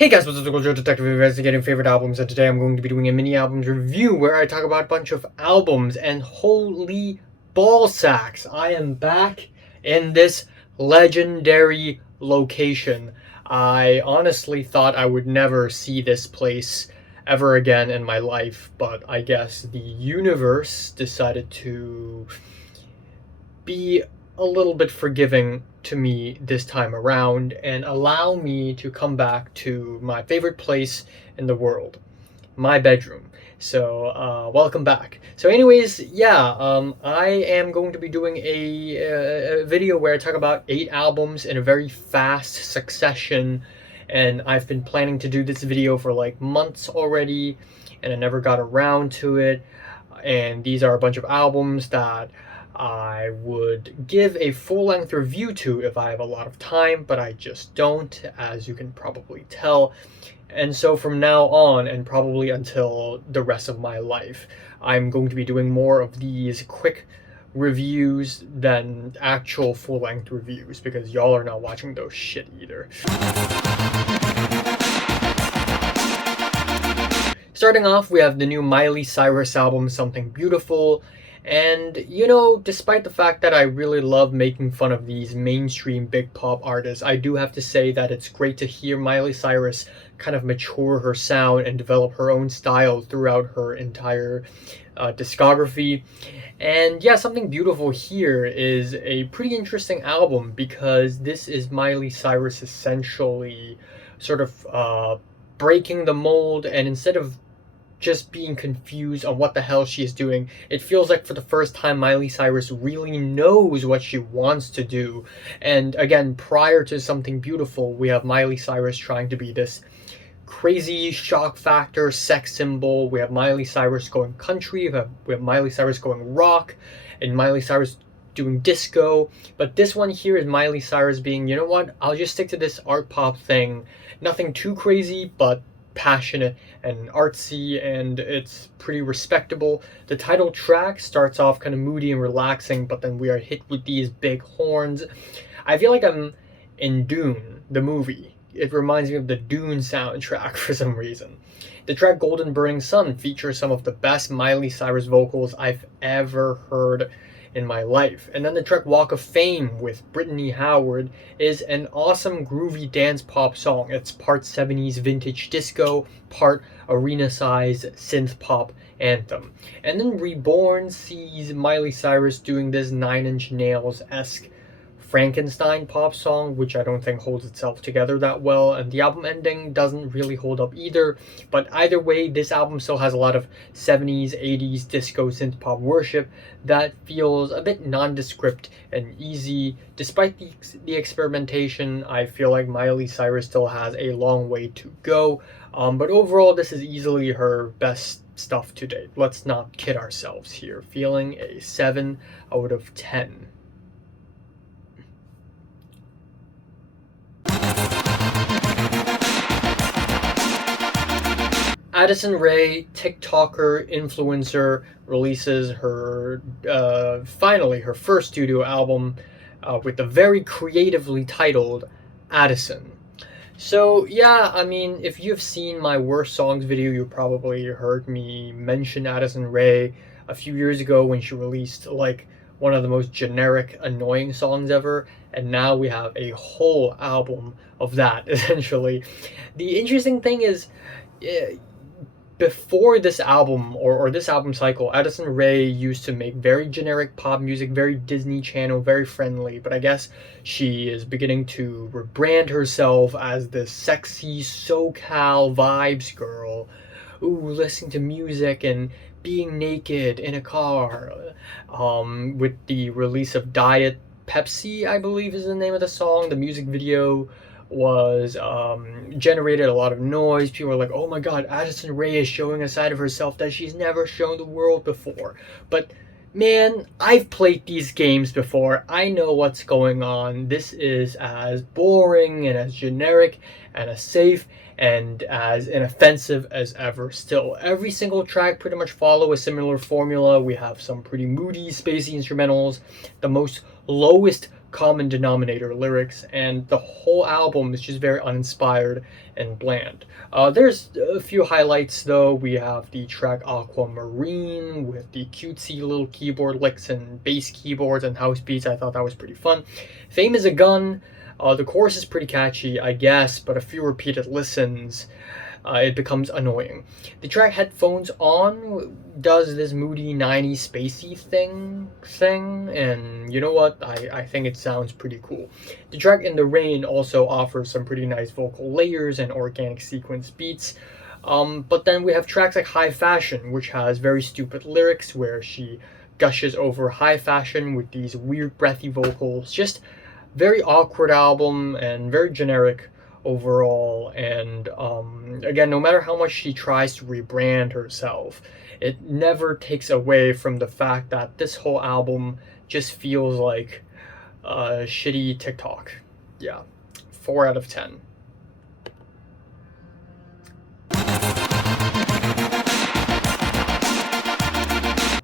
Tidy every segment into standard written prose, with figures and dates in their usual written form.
Hey guys, what's up? It's Joe Detective investigating favorite albums, and today I'm going to be doing a mini albums review where I talk about a bunch of albums. And holy ball sacks, I am back in this legendary location. I honestly thought I would never see this place ever again in my life, but I guess the universe decided to be a little bit forgiving to me this time around and allow me to come back to my favorite place in the world, my bedroom. So welcome back. So anyways, yeah, I am going to be doing a video where I talk about 8 albums in a very fast succession, and I've been planning to do this video for like months already, and I never got around to it. And these are a bunch of albums that I would give a full-length review to if I have a lot of time, but I just don't, as you can probably tell. And so from now on, and probably until the rest of my life, I'm going to be doing more of these quick reviews than actual full-length reviews, because y'all are not watching those shit either. Starting off, we have the new Miley Cyrus album, Something Beautiful. And, you know, despite the fact that I really love making fun of these mainstream big pop artists, I do have to say that it's great to hear Miley Cyrus kind of mature her sound and develop her own style throughout her entire discography. And yeah, Something Beautiful here is a pretty interesting album because this is Miley Cyrus essentially sort of breaking the mold, and instead of just being confused on what the hell she is doing, it feels like for the first time Miley Cyrus really knows what she wants to do. And again, prior to Something Beautiful, we have Miley Cyrus trying to be this crazy shock factor sex symbol. We have Miley Cyrus going country, we have Miley Cyrus going rock, and Miley Cyrus doing disco. But this one here is Miley Cyrus being, you know what, I'll just stick to this art pop thing. Nothing too crazy, but passionate and artsy, and it's pretty respectable. The title track starts off kind of moody and relaxing, but then we are hit with these big horns. I feel like I'm in Dune, the movie. It reminds me of the Dune soundtrack for some reason. The track Golden Burning Sun features some of the best Miley Cyrus vocals I've ever heard in my life. And then the track Walk of Fame with Brittany Howard is an awesome groovy dance pop song. It's part 70s vintage disco, part arena-sized synth pop anthem. And then Reborn sees Miley Cyrus doing this Nine Inch Nails-esque Frankenstein pop song, which I don't think holds itself together that well, and the album ending doesn't really hold up either. But either way, this album still has a lot of 70s, 80s disco synth pop worship that feels a bit nondescript and easy. Despite the experimentation, I feel like Miley Cyrus still has a long way to go, but overall this is easily her best stuff to date. Let's not kid ourselves here. Feeling a 7 out of 10. Addison Rae, TikToker, influencer, releases her, finally, her first studio album with the very creatively titled Addison. So yeah, I mean, if you've seen my worst songs video, you probably heard me mention Addison Rae a few years ago when she released like one of the most generic, annoying songs ever, and now we have a whole album of that, essentially. The interesting thing is, before this album, or this album cycle, Addison Rae used to make very generic pop music, very Disney Channel, very friendly, but I guess she is beginning to rebrand herself as this sexy SoCal vibes girl. Ooh, listening to music and being naked in a car. With the release of Diet Pepsi, I believe is the name of the song. The music video was generated a lot of noise. People were like, oh my god, Addison Rae is showing a side of herself that she's never shown the world before. But man, I've played these games before. I know what's going on. This is as boring and as generic and as safe and as inoffensive as ever still. Every single track pretty much follow a similar formula. We have some pretty moody, spacey instrumentals, the most lowest common denominator lyrics, and the whole album is just very uninspired and bland. There's a few highlights though. We have the track Aquamarine with the cutesy little keyboard licks and bass keyboards and house beats. I thought that was pretty fun. Fame is a Gun. The chorus is pretty catchy, I guess, but a few repeated listens, it becomes annoying. The track Headphones On does this moody 90s spacey thing, and you know what? I think it sounds pretty cool. The track In the Rain also offers some pretty nice vocal layers and organic sequence beats. But then we have tracks like High Fashion, which has very stupid lyrics where she gushes over high fashion with these weird breathy vocals. Just very awkward album and very generic overall. And again, no matter how much she tries to rebrand herself, it never takes away from the fact that this whole album just feels like shitty TikTok. Yeah, 4 out of 10.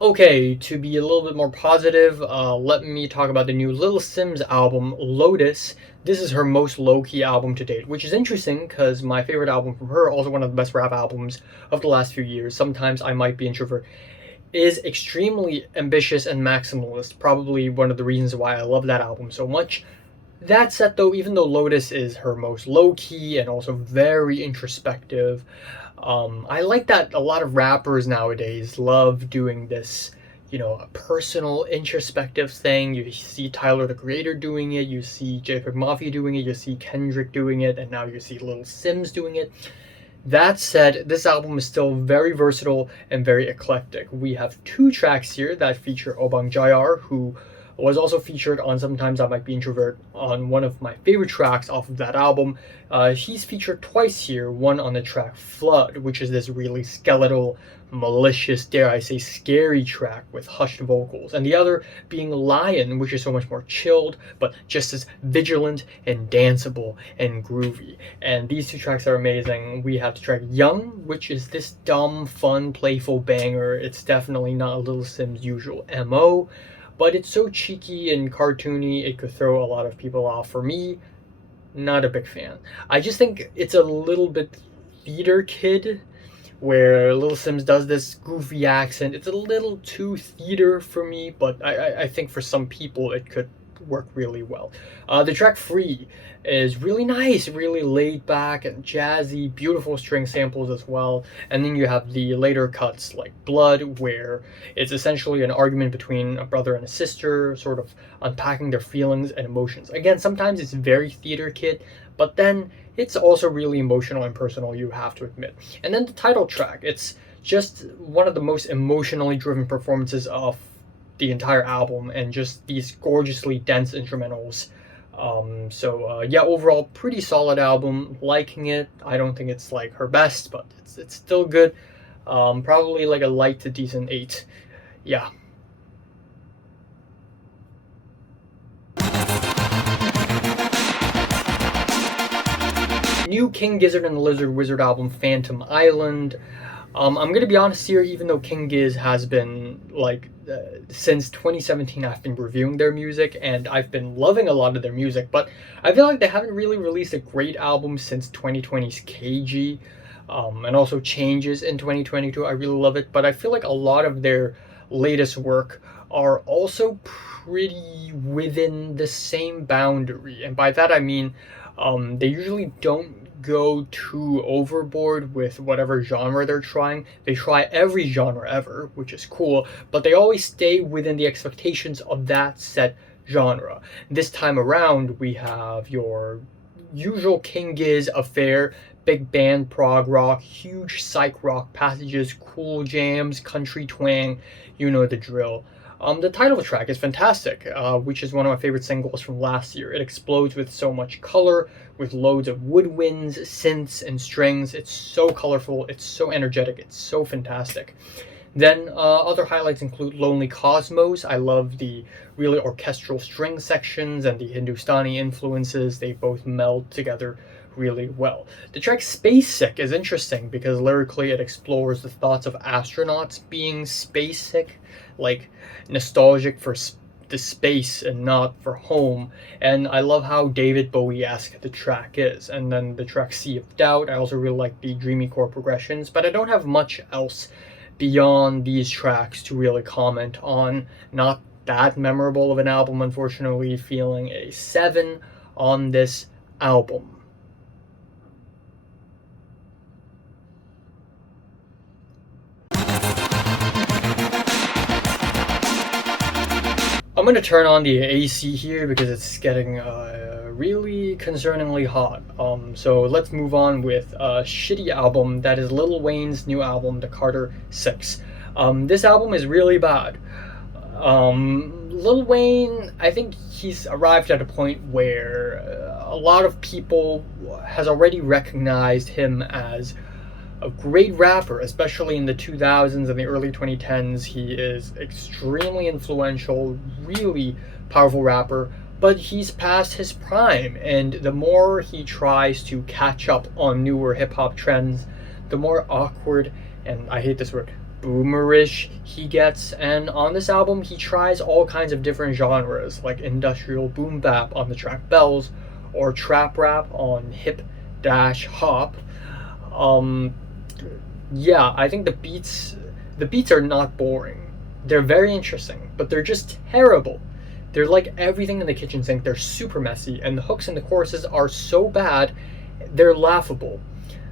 Okay, to be a little bit more positive, let me talk about the new Lil Simz album, Lotus. This is her most low-key album to date, which is interesting because my favorite album from her, also one of the best rap albums of the last few years, Sometimes I Might Be Introvert, is extremely ambitious and maximalist, probably one of the reasons why I love that album so much. That said though, even though Lotus is her most low-key and also very introspective, I like that a lot of rappers nowadays love doing this, personal introspective thing. You see Tyler the Creator doing it, you see JPEG Mafia doing it, you see Kendrick doing it, and now you see Lil Simz doing it. That said, this album is still very versatile and very eclectic. We have 2 tracks here that feature Obang Jayar, who was also featured on Sometimes I Might Be Introvert on one of my favorite tracks off of that album. He's featured twice here, one on the track Flood, which is this really skeletal, malicious, dare I say, scary track with hushed vocals, and the other being Lion, which is so much more chilled, but just as vigilant and danceable and groovy. And these 2 tracks are amazing. We have the track Young, which is this dumb, fun, playful banger. It's definitely not Lil Simz' usual MO, but it's so cheeky and cartoony, it could throw a lot of people off. For me, not a big fan. I just think it's a little bit theater kid, where Lil Simz does this goofy accent. It's a little too theater for me, but I think for some people it could work really well. The track Free is really nice, really laid back and jazzy, beautiful string samples as well. And then you have the later cuts like Blood, where it's essentially an argument between a brother and a sister, sort of unpacking their feelings and emotions. Again, sometimes it's very theater kid, but then it's also really emotional and personal, you have to admit. And then the title track, it's just one of the most emotionally driven performances of the entire album, and just these gorgeously dense instrumentals. Yeah, overall pretty solid album, liking it. I don't think it's like her best, but it's still good. Probably like a light to decent 8. Yeah. New King Gizzard and the Lizard Wizard album, Phantom Island. I'm gonna be honest here, even though King Gizz has been since 2017, I've been reviewing their music and I've been loving a lot of their music, but I feel like they haven't really released a great album since 2020's KG, and also Changes in 2022. I really love it, but I feel like a lot of their latest work are also pretty within the same boundary, and by that I mean they usually don't go too overboard with whatever genre they're trying. They try every genre ever, which is cool, but they always stay within the expectations of that set genre. This time around, we have your usual King Gizz affair, big band prog rock, huge psych rock passages, cool jams, country twang, you know the drill. The title track is fantastic, which is one of my favorite singles from last year. It explodes with so much color, with loads of woodwinds, synths, and strings. It's so colorful, it's so energetic, it's so fantastic. Then other highlights include Lonely Cosmos. I love the really orchestral string sections and the Hindustani influences. They both meld together really well. The track Space Sick is interesting because lyrically it explores the thoughts of astronauts being space sick, like nostalgic for the space and not for home. And I love how David Bowie-esque the track is. And then the track Sea of Doubt, I also really like the dreamy chord progressions, but I don't have much else beyond these tracks to really comment on. Not that memorable of an album, unfortunately, feeling a 7 on this album. I'm gonna turn on the AC here because it's getting really concerningly hot. So let's move on with a shitty album that is Lil Wayne's new album, The Carter 6. This album is really bad. Lil Wayne, I think he's arrived at a point where a lot of people has already recognized him as a great rapper, especially in the 2000s and the early 2010s. He is extremely influential, really powerful rapper, but he's past his prime, and the more he tries to catch up on newer hip-hop trends, the more awkward, and I hate this word, boomerish he gets. And on this album he tries all kinds of different genres, like industrial boom bap on the track Bells, or trap rap on Hip Dash Hop. Yeah, I think the beats are not boring. They're very interesting, but they're just terrible. They're like everything in the kitchen sink. They're super messy, and the hooks and the choruses are so bad, they're laughable.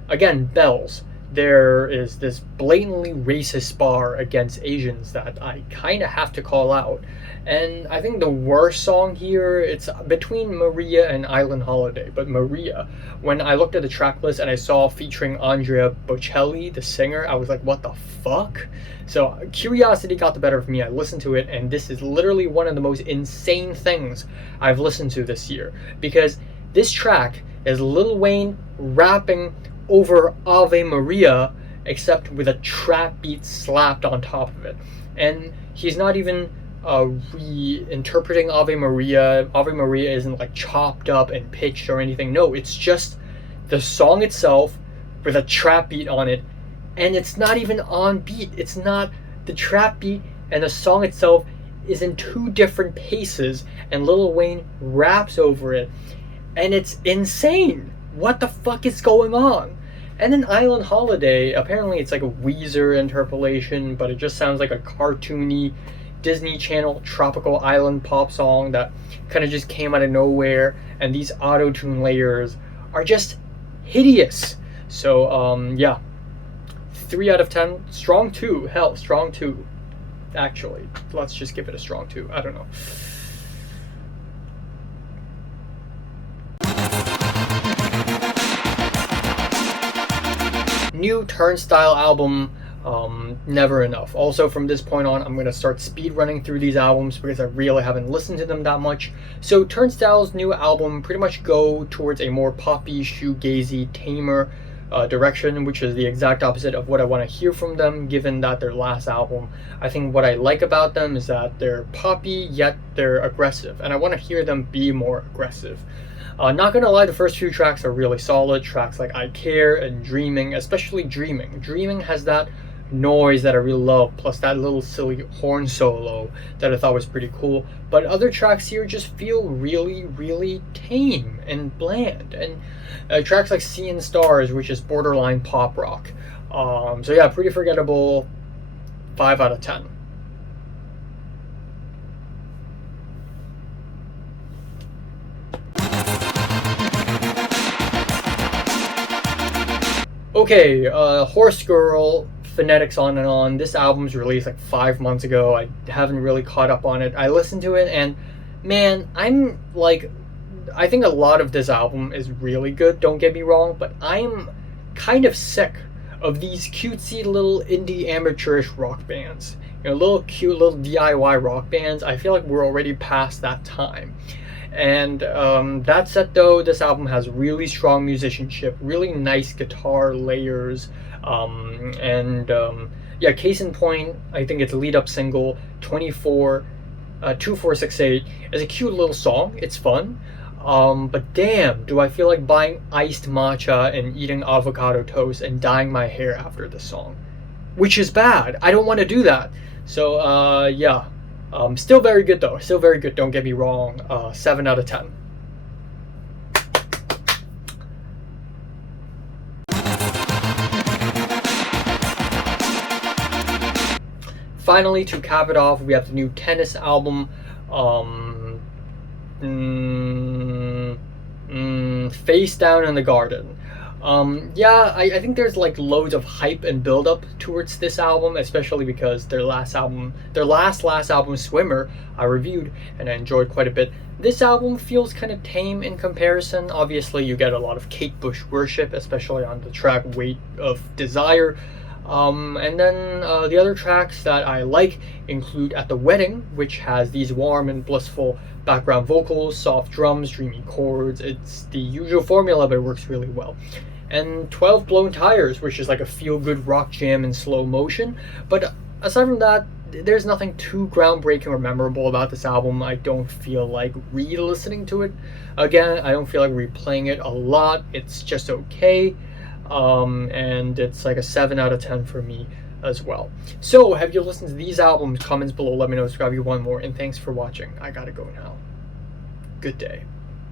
Again, Bells. There is this blatantly racist bar against Asians that I kind of have to call out. And I think the worst song here, it's between Maria and Island Holiday. But Maria, when I looked at the track list and I saw featuring Andrea Bocelli, the singer, I was like, what the fuck? So curiosity got the better of me. I listened to it, and this is literally one of the most insane things I've listened to this year. Because this track is Lil Wayne rapping over Ave Maria, except with a trap beat slapped on top of it. And he's not even reinterpreting Ave Maria. Ave Maria isn't like chopped up and pitched or anything. No, it's just the song itself with a trap beat on it, and it's not even on beat. It's not the trap beat, and the song itself is in two different paces, and Lil Wayne raps over it, and it's insane. What the fuck is going on? And then Island Holiday, apparently it's like a Weezer interpolation, but it just sounds like a cartoony Disney Channel tropical island pop song that kind of just came out of nowhere, and these auto-tune layers are just hideous. So yeah, 3 out of 10. Strong 2. Hell, strong 2. Actually, let's just give it a strong 2. I don't know. New Turnstile album, never enough. Also, from this point on, I'm going to start speed running through these albums because I really haven't listened to them that much. So Turnstile's new album pretty much go towards a more poppy, shoegazy, tamer direction, which is the exact opposite of what I want to hear from them, given that their last album, I think what I like about them is that they're poppy, yet they're aggressive, and I want to hear them be more aggressive. Not gonna lie, the first few tracks are really solid. Tracks like I Care and Dreaming, especially Dreaming. Dreaming has that noise that I really love, plus that little silly horn solo that I thought was pretty cool. But other tracks here just feel really, really tame and bland. And tracks like Seeing Stars, which is borderline pop rock. So yeah, pretty forgettable. 5 out of 10. Okay, Horsegirl, Phonetics On and On. This album's released like 5 months ago. I haven't really caught up on it. I listened to it, and man, I'm like, I think a lot of this album is really good, don't get me wrong, but I'm kind of sick of these cutesy little indie amateurish rock bands. You know, little cute little DIY rock bands. I feel like we're already past that time. And that said, though, this album has really strong musicianship, really nice guitar layers, yeah, case in point, I think its lead-up single, 2468, is a cute little song. It's fun, but damn, do I feel like buying iced matcha and eating avocado toast and dyeing my hair after this song, which is bad. I don't want to do that. So yeah, Still very good though. Still very good. Don't get me wrong. 7 out of 10. Finally, to cap it off, we have the new Tennis album, Face Down in the Garden. Yeah, I think there's like loads of hype and build up towards this album, especially because their last album, Swimmer, I reviewed and I enjoyed quite a bit. This album feels kind of tame in comparison. Obviously, you get a lot of Kate Bush worship, especially on the track Weight of Desire. And then the other tracks that I like include At the Wedding, which has these warm and blissful background vocals, soft drums, dreamy chords. It's the usual formula, but it works really well. And 12 Blown Tires, which is like a feel-good rock jam in slow motion. But aside from that, there's nothing too groundbreaking or memorable about this album. I don't feel like re-listening to it. Again, I don't feel like replaying it a lot. It's just okay. And it's like a 7 out of 10 for me as well. So, have you listened to these albums? Comments below, let me know, subscribe if you want more, and thanks for watching. I gotta go now. Good day.